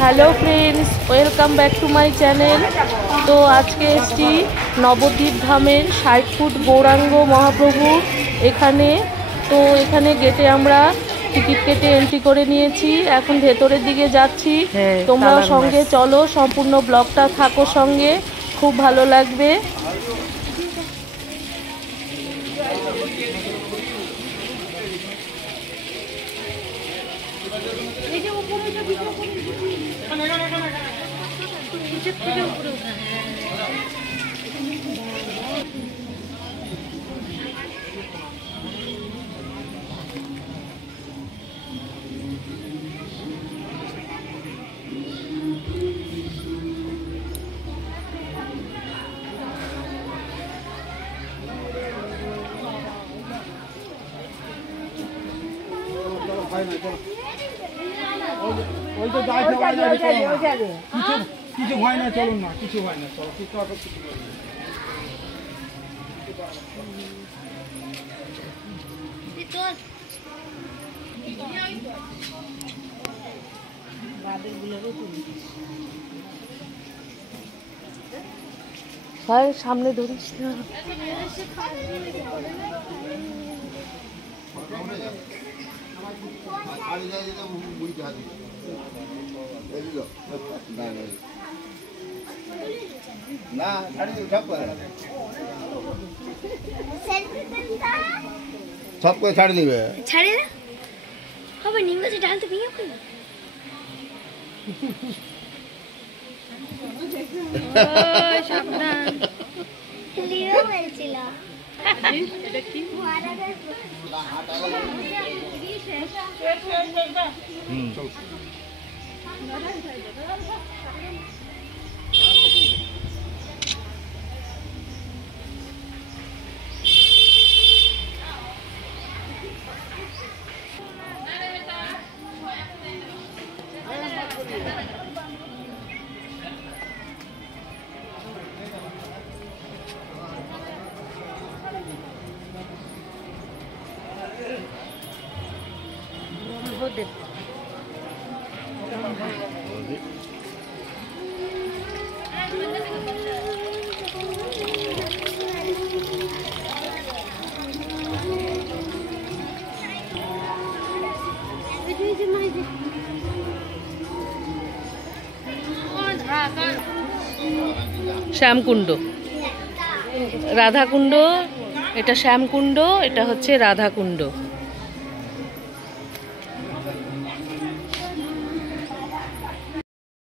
Hello friends, welcome back to my channel. তো আজকে এসছি নবদ্বীপ ধামের 60 ফুট গৌরাঙ্গ মহাপ্রভু এখানে। তো এখানে গেটে আমরা টিকিট কেটে এন্ট্রি করে নিয়েছি, এখন ভেতরের দিকে যাচ্ছি। তোমরাও সঙ্গে চলো, সম্পূর্ণ ব্লগটা থাকো সঙ্গে, খুব ভালো লাগবে। কিছু ভয় না, চলুন না, কিছু ভয় না, চলো কিছু সামনে ধরিস না। সব করে ছাড়ি দিবে, ছাড়ে না হবে নিম গাছে ডাল তো ভেঙে পড়লো। সাবধান লিও বলছিল এটা কি শ্যামকুণ্ড, রাধাকুণ্ড, এটা শ্যামকুণ্ড, এটা হচ্ছে রাধাকুণ্ড।